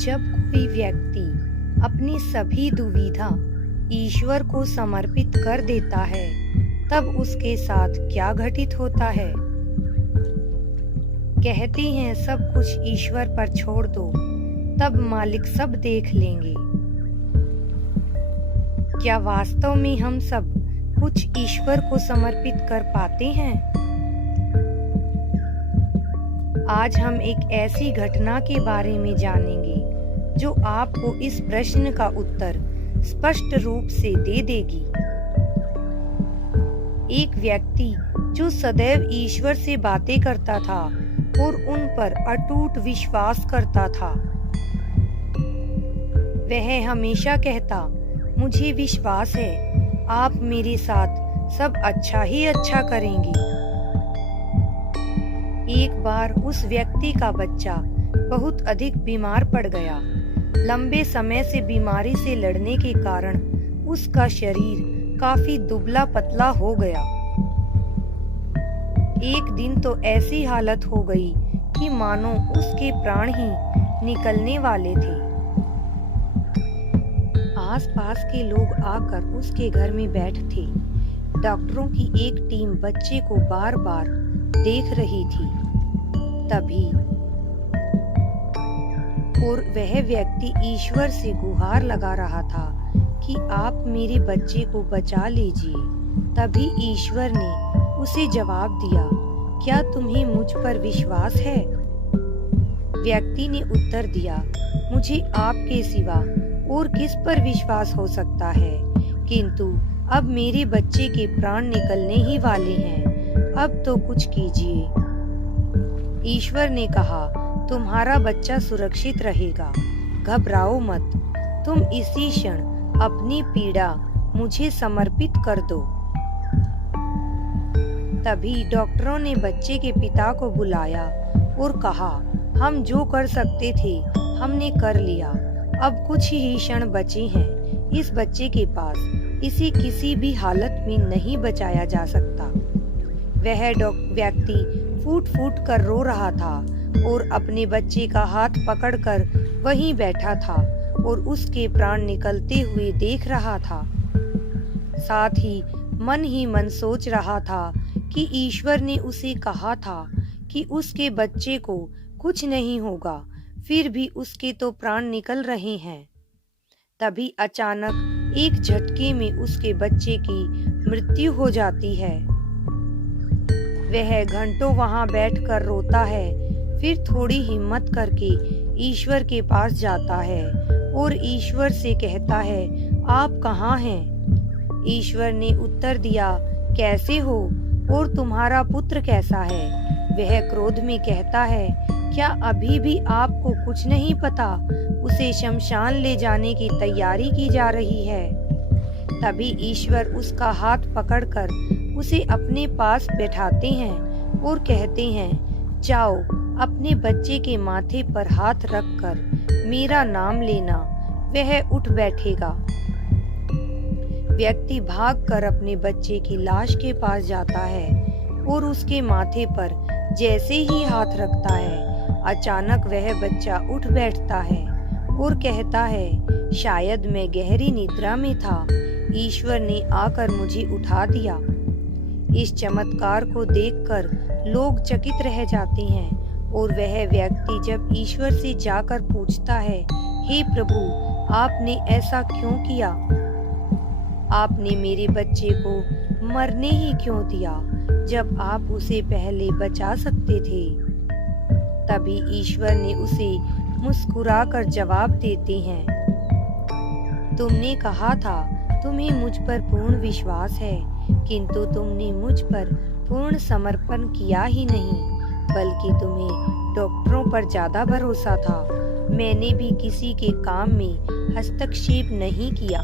जब कोई व्यक्ति अपनी सभी दुविधा ईश्वर को समर्पित कर देता है, तब उसके साथ क्या घटित होता है? कहते हैं सब कुछ ईश्वर पर छोड़ दो, तब मालिक सब देख लेंगे। क्या वास्तव में हम सब कुछ ईश्वर को समर्पित कर पाते हैं? आज हम एक ऐसी घटना के बारे में जानेंगे जो आपको इस प्रश्न का उत्तर स्पष्ट रूप से दे देगी। एक व्यक्ति जो सदैव ईश्वर से बातें करता था और उन पर अटूट विश्वास करता था, वह हमेशा कहता, मुझे विश्वास है आप मेरे साथ सब अच्छा ही अच्छा करेंगे। एक बार उस व्यक्ति का बच्चा बहुत अधिक बीमार पड़ गया। लंबे समय से बीमारी से लड़ने के कारण उसका शरीर काफी दुबला पतला हो गया। एक दिन तो ऐसी हालत हो गई कि मानो उसके प्राण ही निकलने वाले थे। आसपास के लोग आकर उसके घर में बैठे। डॉक्टरों की एक टीम बच्चे को बार बार देख रही थी। तभी और वह व्यक्ति ईश्वर से गुहार लगा रहा था कि आप मेरे बच्चे को बचा लीजिए। तभी ईश्वर ने उसे जवाब दिया, क्या तुम्हें मुझ पर विश्वास है? व्यक्ति ने उत्तर दिया, मुझे आपके सिवा और किस पर विश्वास हो सकता है, किंतु अब मेरे बच्चे के प्राण निकलने ही वाले हैं, अब तो कुछ कीजिए। ईश्वर ने कहा, तुम्हारा बच्चा सुरक्षित रहेगा, घबराओ मत, तुम इसी क्षण अपनी पीड़ा मुझे समर्पित कर दो। तभी डॉक्टरों ने बच्चे के पिता को बुलाया और कहा, हम जो कर सकते थे हमने कर लिया, अब कुछ ही क्षण बचे हैं, इस बच्चे के पास इसे किसी भी हालत में नहीं बचाया जा सकता। वह व्यक्ति फूट फूट कर रो रहा था और अपने बच्चे का हाथ पकड़कर वहीं बैठा था और उसके प्राण निकलते हुए देख रहा था। साथ ही मन सोच रहा था कि ईश्वर ने उसे कहा था कि उसके बच्चे को कुछ नहीं होगा, फिर भी उसके तो प्राण निकल रहे हैं। तभी अचानक एक झटके में उसके बच्चे की मृत्यु हो जाती है। वह घंटों वहां बैठकर रोता है, फिर थोड़ी हिम्मत करके ईश्वर के पास जाता है और ईश्वर से कहता है, आप कहाँ हैं? ईश्वर ने उत्तर दिया, कैसे हो और तुम्हारा पुत्र कैसा है? वह क्रोध में कहता है, क्या अभी भी आपको कुछ नहीं पता? उसे शमशान ले जाने की तैयारी की जा रही है। तभी ईश्वर उसका हाथ पकड़कर उसे अपने पास बैठाते हैं और कहते हैं, जाओ अपने बच्चे के माथे पर हाथ रखकर मेरा नाम लेना, वह उठ बैठेगा। व्यक्ति भागकर अपने बच्चे की लाश के पास जाता है और उसके माथे पर जैसे ही हाथ रखता है, अचानक वह बच्चा उठ बैठता है और कहता है, शायद मैं गहरी निद्रा में था, ईश्वर ने आकर मुझे उठा दिया। इस चमत्कार को देखकर लोग चकित रह जाते हैं और वह व्यक्ति जब ईश्वर से जाकर पूछता है, हे प्रभु, आपने ऐसा क्यों किया? आपने मेरे बच्चे को मरने ही क्यों दिया, जब आप उसे पहले बचा सकते थे? तभी ईश्वर ने उसे मुस्कुराकर जवाब देते हैं, तुमने कहा था तुम्हें मुझ पर पूर्ण विश्वास है, किंतु तुमने मुझ पर पूर्ण समर्पण किया ही नहीं, बल्कि तुम्हें डॉक्टरों पर ज्यादा भरोसा था। मैंने भी किसी के काम में हस्तक्षेप नहीं किया।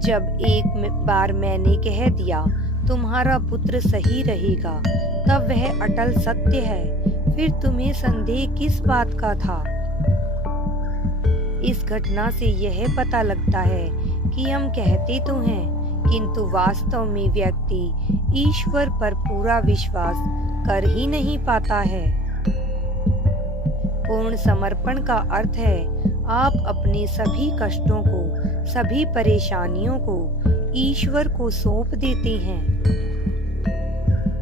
जब एक बार मैंने कह दिया तुम्हारा पुत्र सही रहेगा, तब वह अटल सत्य है, फिर तुम्हें संदेह किस बात का था? इस घटना से यह पता लगता है कि हम कहते तो हैं, किंतु वास्तव में व्यक्ति ईश्वर पर पूरा विश्वास कर ही नहीं पाता है। पूर्ण समर्पण का अर्थ है आप अपने सभी कष्टों को, सभी परेशानियों को ईश्वर को सौंप देते हैं।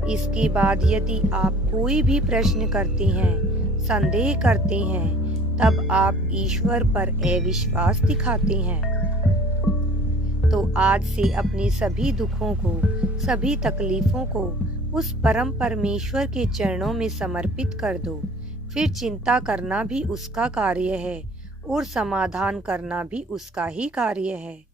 इसके बाद यदि आप कोई भी प्रश्न करते हैं, संदेह करते हैं, तब आप ईश्वर पर अविश्वास दिखाते हैं। तो आज से अपने सभी दुखों को, सभी तकलीफों को उस परम परमेश्वर के चरणों में समर्पित कर दो। फिर चिंता करना भी उसका कार्य है और समाधान करना भी उसका ही कार्य है।